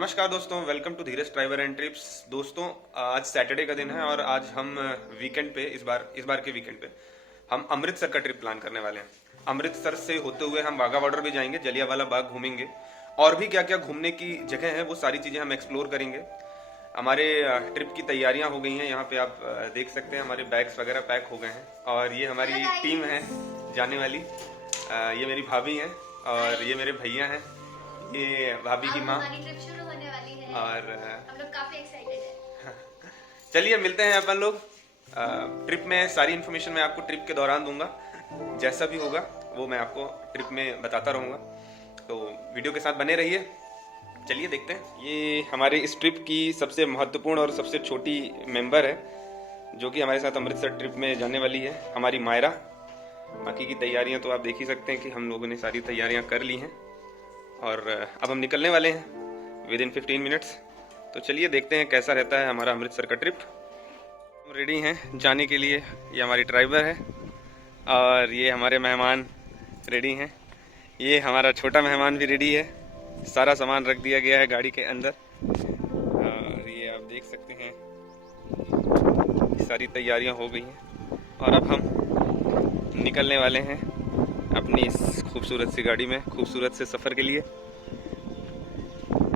नमस्कार दोस्तों, welcome to Dheeraj travel and trips. दोस्तों, आज सैटरडे का दिन है और आज हम वीकेंड पे इस बार के वीकेंड पे हम अमृतसर का ट्रिप प्लान करने वाले हैं। अमृतसर से होते हुए हम वाघा बॉर्डर भी जाएंगे, जलियांवाला बाग घूमेंगे और भी क्या क्या घूमने की जगह है वो सारी चीज़ें हम एक्सप्लोर करेंगे। हमारे ट्रिप की तैयारियां हो गई हैं, यहाँ पे आप देख सकते हैं हमारे बैग्स वगैरह पैक हो गए हैं और ये हमारी टीम है जाने वाली। ये मेरी भाभी हैं और ये मेरे भैया हैं, ये भाभी की माँ और हम लोग काफी एक्साइटेड हैं। चलिए मिलते हैं अपन लोग ट्रिप में। सारी इन्फॉर्मेशन मैं आपको ट्रिप के दौरान दूंगा, जैसा भी होगा वो मैं आपको ट्रिप में बताता रहूँगा, तो वीडियो के साथ बने रहिए। चलिए देखते हैं। ये हमारे इस ट्रिप की सबसे महत्वपूर्ण और सबसे छोटी मेंबर है जो कि हमारे साथ अमृतसर ट्रिप में जाने वाली है, हमारी मायरा। बाकी की तैयारियां तो आप देख ही सकते हैं कि हम लोगों ने सारी तैयारियां कर ली हैं और अब हम निकलने वाले हैं विदिन 15 मिनट्स। तो चलिए देखते हैं कैसा रहता है हमारा अमृतसर का ट्रिप। हम रेडी हैं जाने के लिए। ये हमारी ड्राइवर है और ये हमारे मेहमान रेडी हैं। ये हमारा छोटा मेहमान भी रेडी है। सारा सामान रख दिया गया है गाड़ी के अंदर और ये आप देख सकते हैं सारी तैयारियां हो गई हैं और अब हम निकलने वाले हैं अपनी इस खूबसूरत सी गाड़ी में खूबसूरत से सफ़र के लिए।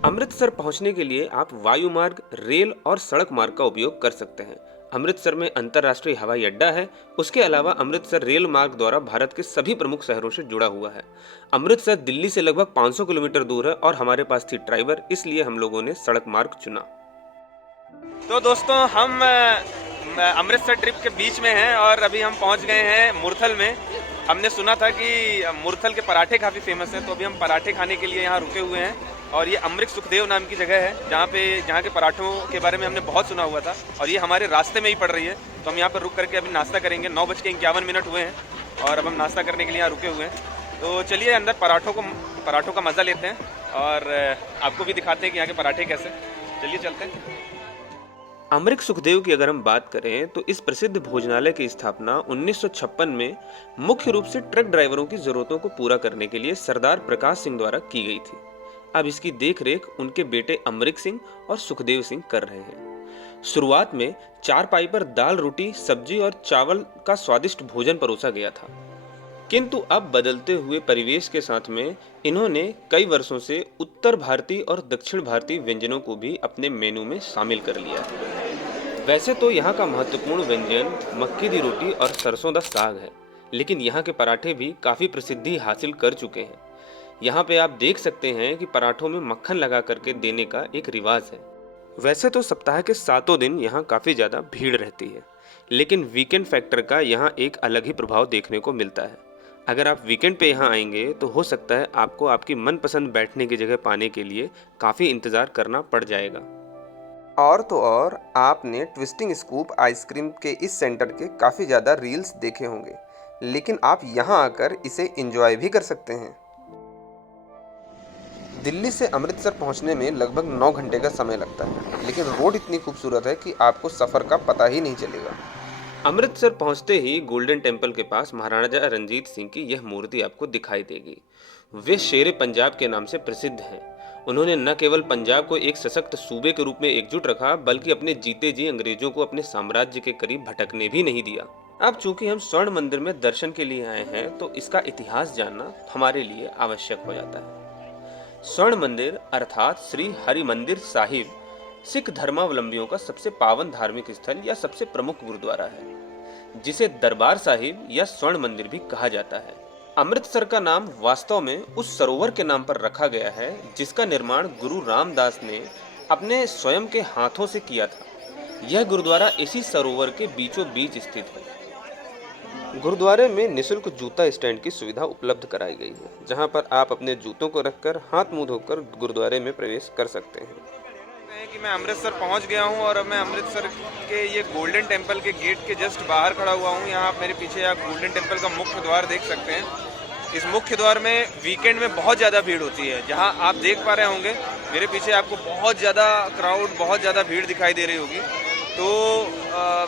अमृतसर पहुंचने के लिए आप वायु मार्ग, रेल और सड़क मार्ग का उपयोग कर सकते हैं। अमृतसर में अंतर्राष्ट्रीय हवाई अड्डा है। उसके अलावा अमृतसर रेल मार्ग द्वारा भारत के सभी प्रमुख शहरों से जुड़ा हुआ है। अमृतसर दिल्ली से लगभग 500 किलोमीटर दूर है और हमारे पास थी ड्राइवर, इसलिए हम लोगों ने सड़क मार्ग चुना। तो दोस्तों, हम अमृतसर ट्रिप के बीच में हैं और अभी हम पहुंच गए हैं मुरथल में। हमने सुना था कि मुरथल के पराठे काफ़ी फेमस हैं, तो अभी हम पराठे खाने के लिए यहाँ रुके हुए हैं। और ये अमृत सुखदेव नाम की जगह है जहाँ के पराठों के बारे में हमने बहुत सुना हुआ था और ये हमारे रास्ते में ही पड़ रही है। तो हम यहाँ पर रुक करके अभी नाश्ता करेंगे। 9:51 हुए हैं और अब हम नाश्ता करने के लिए यहाँ रुके हुए हैं। तो चलिए अंदर पराठों का मज़ा लेते हैं और आपको भी दिखाते हैं कि यहाँ के पराठे कैसे। चलिए चलते हैं। अमृत सुखदेव की अगर हम बात करें तो इस प्रसिद्ध भोजनालय की स्थापना 1956 में मुख्य रूप से ट्रक ड्राइवरों की जरूरतों को पूरा करने के लिए सरदार प्रकाश सिंह द्वारा की गई थी। अब इसकी देखरेख उनके बेटे अमृत सिंह और सुखदेव सिंह कर रहे हैं। शुरुआत में चारपाई पर दाल, रोटी, सब्जी और चावल का स्वादिष्ट भोजन परोसा गया था, किंतु अब बदलते हुए परिवेश के साथ में इन्होंने कई वर्षों से उत्तर भारतीय और दक्षिण भारतीय व्यंजनों को भी अपने मेनू में शामिल कर लिया है। वैसे तो यहाँ का महत्वपूर्ण व्यंजन मक्की दी रोटी और सरसों दा साग है, लेकिन यहाँ के पराठे भी काफी प्रसिद्धि हासिल कर चुके हैं। यहाँ पे आप देख सकते हैं कि पराठों में मक्खन लगा करके देने का एक रिवाज है। वैसे तो सप्ताह के 7 दिन यहाँ काफी ज्यादा भीड़ रहती है, लेकिन वीकेंड फैक्टर का यहाँ एक अलग ही प्रभाव देखने को मिलता है। अगर आप वीकेंड पे यहाँ आएंगे तो हो सकता है आपको आपकी मनपसंद बैठने की जगह पाने के लिए काफी इंतजार करना पड़ जाएगा। और तो और आपने ट्विस्टिंग स्कूप आइसक्रीम के इस सेंटर के काफी ज्यादा रील्स देखे होंगे, लेकिन आप यहाँ आकर इसे एंजॉय भी कर सकते हैं। दिल्ली से अमृतसर पहुंचने में लगभग 9 घंटे का समय लगता है, लेकिन रोड इतनी खूबसूरत है कि आपको सफ़र का पता ही नहीं चलेगा। अमृतसर पहुंचते ही गोल्डन टेम्पल के पास महाराजा रणजीत सिंह की यह मूर्ति आपको दिखाई देगी। वे शेरे पंजाब के नाम से प्रसिद्ध हैं। उन्होंने न केवल पंजाब को एक सशक्त सूबे के रूप में एकजुट रखा, बल्कि अपने जीते जी अंग्रेजों को अपने साम्राज्य के करीब भटकने भी नहीं दिया। अब चूंकि हम स्वर्ण मंदिर में दर्शन के लिए आए हैं, तो इसका इतिहास जानना हमारे लिए आवश्यक हो जाता है। स्वर्ण मंदिर अर्थात श्री हरि मंदिर साहिब सिख धर्मावलंबियों का सबसे पावन धार्मिक स्थल या सबसे प्रमुख गुरुद्वारा है, जिसे दरबार साहिब या स्वर्ण मंदिर भी कहा जाता है। अमृतसर का नाम वास्तव में उस सरोवर के नाम पर रखा गया है जिसका निर्माण गुरु रामदास ने अपने स्वयं के हाथों से किया था। यह गुरुद्वारा इसी सरोवर के बीचों बीच स्थित है। गुरुद्वारे में निःशुल्क जूता स्टैंड की सुविधा उपलब्ध कराई गई है, जहां पर आप अपने जूतों को रखकर हाथ मुंह धोकर गुरुद्वारे में प्रवेश कर सकते हैं। कि मैं अमृतसर पहुंच गया हूं और अब मैं अमृतसर के ये गोल्डन टेम्पल के गेट के जस्ट बाहर खड़ा हुआ हूं। यहाँ आप मेरे पीछे आप गोल्डन टेम्पल का मुख्य द्वार देख सकते हैं। इस मुख्य द्वार में वीकेंड में बहुत ज़्यादा भीड़ होती है। जहाँ आप देख पा रहे होंगे मेरे पीछे आपको बहुत ज़्यादा क्राउड, बहुत ज़्यादा भीड़ दिखाई दे रही होगी। तो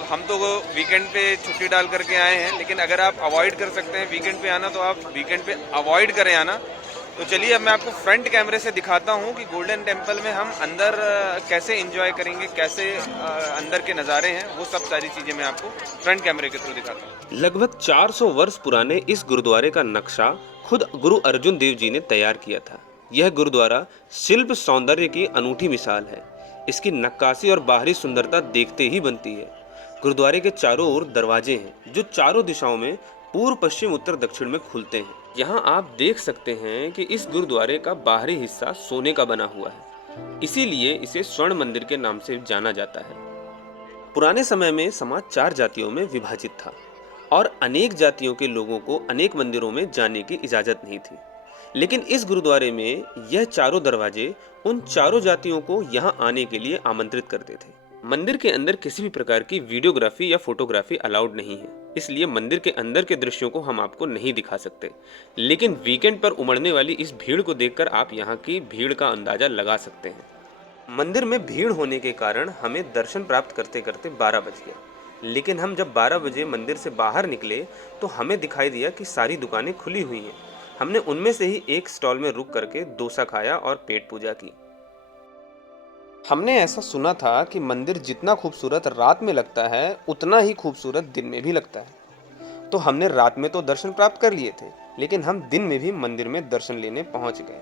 हम तो वीकेंड पे छुट्टी डाल करके आए हैं, लेकिन अगर आप अवॉइड कर सकते हैं वीकेंड पे आना तो आप वीकेंड पे अवॉइड करें आना, तो चलिए अब मैं आपको फ्रंट कैमरे से दिखाता हूँ कि गोल्डन टेम्पल में हम अंदर कैसे एंजॉय करेंगे, कैसे अंदर के नज़ारे हैं, वो सब सारी चीज़ें मैं आपको फ्रंट कैमरे के थ्रू दिखाता हूँ। लगभग 400 वर्ष पुराने इस गुरुद्वारे का नक्शा खुद गुरु अर्जुन देव जी ने तैयार किया था। यह गुरुद्वारा शिल्प सौंदर्य की अनूठी मिसाल है। इसकी नक्काशी और बाहरी सुंदरता देखते ही बनती है। गुरुद्वारे के चारों ओर दरवाजे हैं जो चारों दिशाओं में पूर्व, पश्चिम, उत्तर, दक्षिण में खुलते हैं। यहाँ आप देख सकते हैं कि इस गुरुद्वारे का बाहरी हिस्सा सोने का बना हुआ है, इसीलिए इसे स्वर्ण मंदिर के नाम से जाना जाता है। पुराने समय में समाज 4 जातियों में विभाजित था और अनेक जातियों के लोगों को अनेक मंदिरों में जाने की इजाजत नहीं थी। लेकिन इस गुरुद्वारे में यह चारों दरवाजे उन चारों जातियों को यहाँ आने के लिए आमंत्रित करते थे। मंदिर के अंदर किसी भी प्रकार की वीडियोग्राफी या फोटोग्राफी अलाउड नहीं है, इसलिए मंदिर के अंदर के दृश्यों को हम आपको नहीं दिखा सकते। लेकिन वीकेंड पर उमड़ने वाली इस भीड़ को देखकर आप यहाँ की भीड़ का अंदाजा लगा सकते हैं। मंदिर में भीड़ होने के कारण हमें दर्शन प्राप्त करते करते 12 बज गया। लेकिन हम जब 12 बजे मंदिर से बाहर निकले तो हमें दिखाई दिया कि सारी दुकानें खुली हुई हैं। हमने उनमें से ही एक स्टॉल में रुक करके डोसा खाया और पेट पूजा की। हमने ऐसा सुना था कि मंदिर जितना खूबसूरत रात में लगता है उतना ही खूबसूरत दिन में भी लगता है। तो हमने रात में तो दर्शन प्राप्त कर लिए थे, लेकिन हम दिन में भी मंदिर में दर्शन लेने पहुंच गए।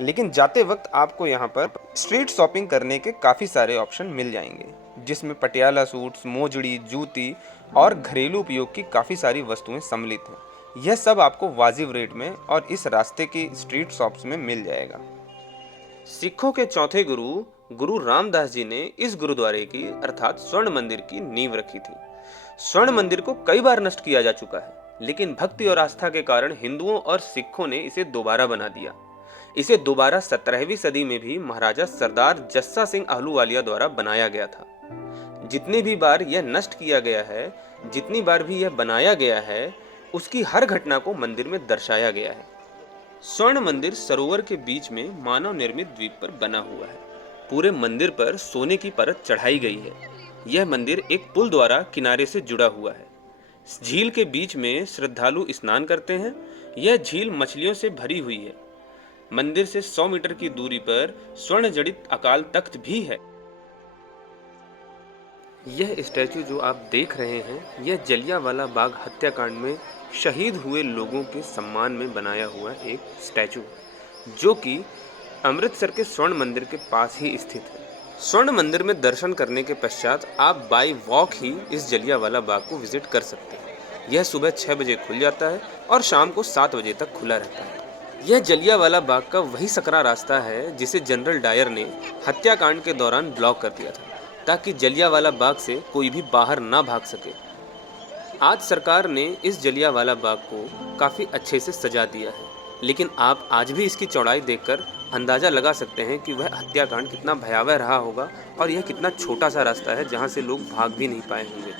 लेकिन जाते वक्त आपको यहाँ पर स्ट्रीट शॉपिंग करने के काफ़ी सारे ऑप्शन मिल जाएंगे, जिसमें पटियाला सूट्स, मोजड़ी, जूती और घरेलू उपयोग की काफ़ी सारी वस्तुएं सम्मिलित हैं। यह सब आपको वाजिब रेट में और इस रास्ते की स्ट्रीट शॉप्स में मिल जाएगा। सिखों के चौथे गुरु गुरु रामदास जी ने इस गुरुद्वारे की अर्थात स्वर्ण मंदिर की नींव रखी थी। स्वर्ण मंदिर को कई बार नष्ट किया जा चुका है, लेकिन भक्ति और आस्था के कारण हिंदुओं और सिखों ने इसे दोबारा बना दिया। इसे दोबारा 17वीं सदी में भी महाराजा सरदार जस्सा सिंह आहलूवालिया द्वारा बनाया गया था। जितनी भी बार यह नष्ट किया गया है, जितनी बार भी यह बनाया गया है, उसकी हर घटना को मंदिर में दर्शाया गया है। स्वर्ण मंदिर सरोवर के बीच में मानव निर्मित द्वीप पर बना हुआ है। पूरे मंदिर पर सोने की परत चढ़ाई गई है। यह मंदिर एक पुल द्वारा किनारे से जुड़ा हुआ है। झील के बीच में श्रद्धालु स्नान करते हैं। यह झील मछलियों से भरी हुई है। मंदिर से 100 मीटर की दूरी पर स्वर्ण जड़ित अकाल तख्त भी है। यह स्टैचू जो आप देख रहे हैं, यह जलियांवाला बाग हत्याकांड में शहीद हुए लोगों के सम्मान में बनाया हुआ एक स्टैचू है, जो कि अमृतसर के स्वर्ण मंदिर के पास ही स्थित है। स्वर्ण मंदिर में दर्शन करने के पश्चात आप बाई वॉक ही इस जलियांवाला बाग को विजिट कर सकते हैं। यह सुबह 6 बजे खुल जाता है और शाम को 7 बजे तक खुला रहता है। यह जलियांवाला बाग का वही सकरा रास्ता है जिसे जनरल डायर ने हत्याकांड के दौरान ब्लॉक कर दिया था, ताकि जलियांवाला बाग से कोई भी बाहर ना भाग सके। आज सरकार ने इस जलियांवाला बाग को काफ़ी अच्छे से सजा दिया है, लेकिन आप आज भी इसकी चौड़ाई देखकर अंदाज़ा लगा सकते हैं कि वह हत्याकांड कितना भयावह रहा होगा और यह कितना छोटा सा रास्ता है जहां से लोग भाग भी नहीं पाए होंगे।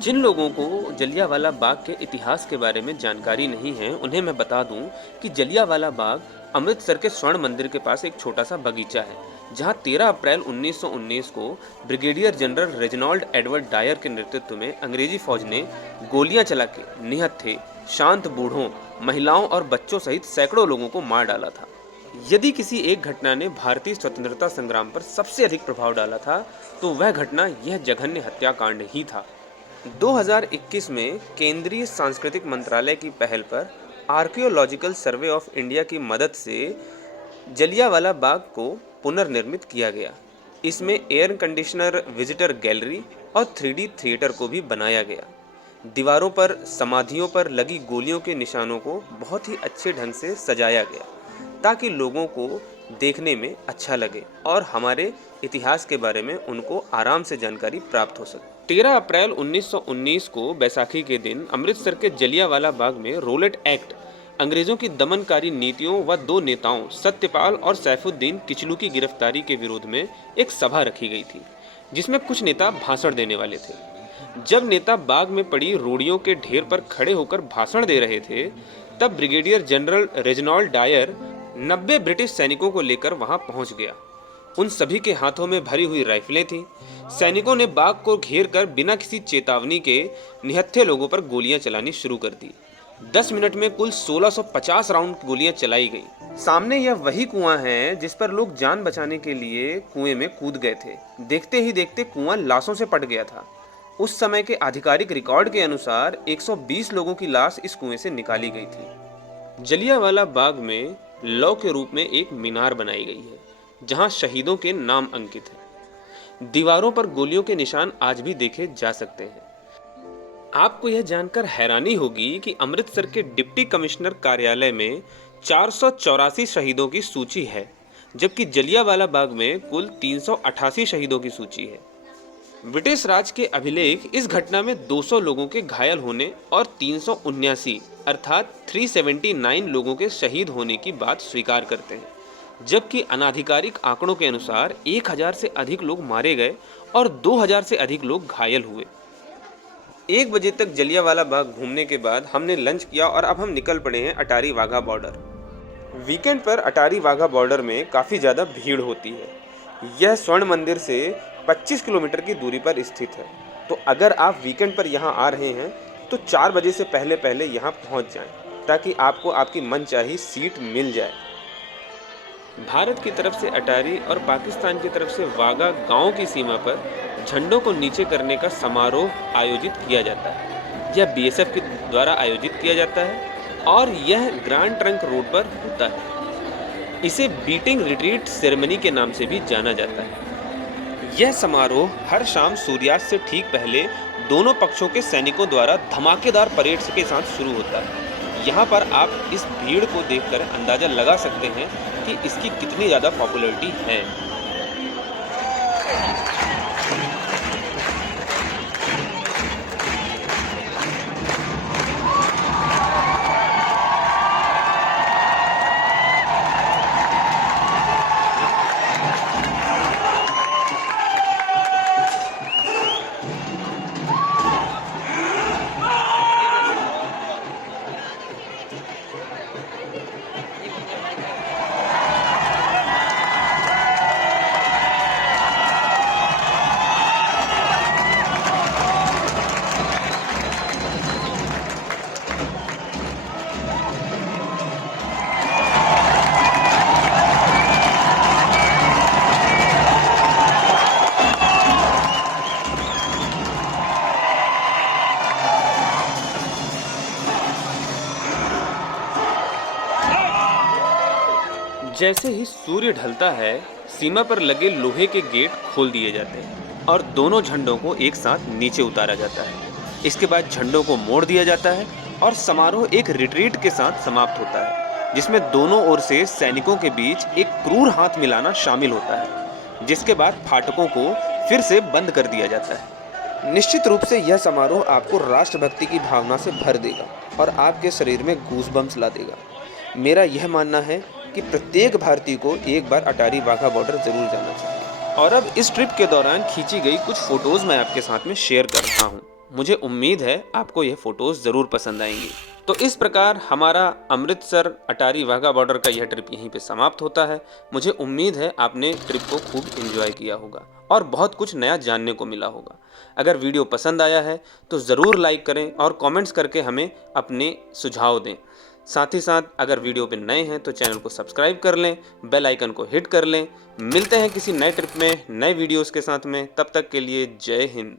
जिन लोगों को जलियांवाला बाग के इतिहास के बारे में जानकारी नहीं है, उन्हें मैं बता दूं कि जलियांवाला बाग अमृतसर के स्वर्ण मंदिर के पास एक छोटा सा बगीचा है, जहां 13 अप्रैल 1919 को brigadier general Reginald Edward Dyer के नेतृत्व में अंग्रेजी फौज ने गोलियां चला के निहत्थे, शांत बूढ़ों, महिलाओं और बच्चों सहित सैकड़ों लोगों को मार डाला था। यदि किसी एक घटना ने भारतीय स्वतंत्रता संग्राम पर सबसे अधिक प्रभाव डाला था, तो वह घटना यह जघन्य हत्याकांड ही था। 2021 में केंद्रीय सांस्कृतिक मंत्रालय की पहल पर आर्कियोलॉजिकल सर्वे ऑफ इंडिया की मदद से जलियांवाला बाग को पुनर्निर्मित किया गया। इसमें एयर कंडीशनर विजिटर गैलरी और 3D थिएटर को भी बनाया गया। दीवारों पर समाधियों पर लगी गोलियों के निशानों को बहुत ही अच्छे ढंग से सजाया गया, ताकि लोगों को देखने में अच्छा लगे और हमारे इतिहास के बारे में उनको आराम से जानकारी प्राप्त हो सके। 13 अप्रैल 1919 को बैसाखी के दिन अमृतसर के जलियांवाला बाग में रोलेट एक्ट, अंग्रेजों की दमनकारी नीतियों व 2 नेताओं सत्यपाल और सैफुद्दीन किचलू की गिरफ्तारी के विरोध में एक सभा रखी गई थी, जिसमें कुछ नेता भाषण देने वाले थे। जब नेता बाग में पड़ी रोड़ियों के ढेर पर खड़े होकर भाषण दे रहे थे, तब brigadier general Reginald Dyer 90 British सैनिकों को लेकर वहां पहुंच गया। उन सभी के हाथों में भरी हुई राइफलें थीं। सैनिकों ने बाग को घेर कर बिना किसी चेतावनी के निहत्थे लोगों पर गोलियां चलानी शुरू कर दी। 10 मिनट में कुल 1650 राउंड गोलियां चलाई गई। सामने यह वही कुआं है जिस पर लोग जान बचाने के लिए कुएं में कूद गए थे। देखते ही देखते कुआं लाशों से पट गया था। उस समय के आधिकारिक रिकॉर्ड के अनुसार 120 लोगों की लाश इस कुएं से निकाली गई थी। जलियांवाला बाग में लौ के रूप में एक मीनार बनाई गई है जहां शहीदों के नाम अंकित हैं। दीवारों पर गोलियों के निशान आज भी देखे जा सकते हैं। आपको यह जानकर हैरानी होगी कि अमृतसर के डिप्टी कमिश्नर कार्यालय में 484 शहीदों की सूची है, जबकि जलियांवाला बाग में कुल 388 शहीदों की सूची है। ब्रिटिश राज के अभिलेख इस घटना में 200 लोगों के घायल होने और 379 अर्थात 379 लोगों के शहीद होने की बात स्वीकार करते हैं, जबकि अनाधिकारिक आंकड़ों के अनुसार 1000 से अधिक लोग मारे गए और 2000 से अधिक लोग घायल हुए। 1 बजे तक जलियांवाला बाग घूमने के बाद हमने लंच किया और अब हम निकल पड़े हैं अटारी वाघा बॉर्डर। वीकेंड पर अटारी वाघा बॉर्डर में काफ़ी ज़्यादा भीड़ होती है। यह स्वर्ण मंदिर से 25 किलोमीटर की दूरी पर स्थित है, तो अगर आप वीकेंड पर यहाँ आ रहे हैं तो 4 बजे से पहले पहले यहाँ पहुँच जाएं, ताकि आपको आपकी मनचाही सीट मिल जाए। भारत की तरफ से अटारी और पाकिस्तान की तरफ से वाघा गांव की सीमा पर झंडों को नीचे करने का समारोह आयोजित किया जाता है। यह बीएसएफ के द्वारा आयोजित किया जाता है और यह ग्रैंड ट्रंक रोड पर होता है। इसे बीटिंग रिट्रीट सेरेमनी के नाम से भी जाना जाता है। यह समारोह हर शाम सूर्यास्त से ठीक पहले दोनों पक्षों के सैनिकों द्वारा धमाकेदार परेड के साथ शुरू होता है। यहाँ पर आप इस भीड़ को देखकर अंदाजा लगा सकते हैं कि इसकी कितनी ज़्यादा पॉपुलैरिटी है। जैसे ही सूर्य ढलता है, सीमा पर लगे लोहे के गेट खोल दिए जाते हैं और दोनों झंडों को एक साथ नीचे उतारा जाता है। इसके बाद झंडों को मोड़ दिया जाता है और समारोह एक रिट्रीट के साथ समाप्त होता है, जिसमें दोनों ओर से सैनिकों के बीच एक क्रूर हाथ मिलाना शामिल होता है, जिसके बाद फाटकों को फिर से बंद कर दिया जाता है। निश्चित रूप से यह समारोह आपको राष्ट्रभक्ति की भावना से भर देगा और आपके शरीर में गूज़बम्प्स ला देगा। मेरा यह मानना है कि प्रत्येक भारतीय को एक बार अटारी वाघा बॉर्डर जरूर जाना चाहिए। और अब इस ट्रिप के दौरान खींची गई कुछ फोटोज मैं आपके साथ में शेयर कर रहा हूँ। मुझे उम्मीद है आपको यह फोटोज जरूर पसंद आएंगी। तो इस प्रकार हमारा अमृतसर अटारी वाघा बॉर्डर का यह ट्रिप यहीं पे समाप्त होता है। मुझे उम्मीद है आपने ट्रिप को खूब एंजॉय किया होगा और बहुत कुछ नया जानने को मिला होगा। अगर वीडियो पसंद आया है तो ज़रूर लाइक करें और कमेंट्स करके हमें अपने सुझाव दें। साथ ही साथ अगर वीडियो पे नए हैं तो चैनल को सब्सक्राइब कर लें, बेल आइकन को हिट कर लें। मिलते हैं किसी नए ट्रिप में नए वीडियोस के साथ में। तब तक के लिए जय हिंद।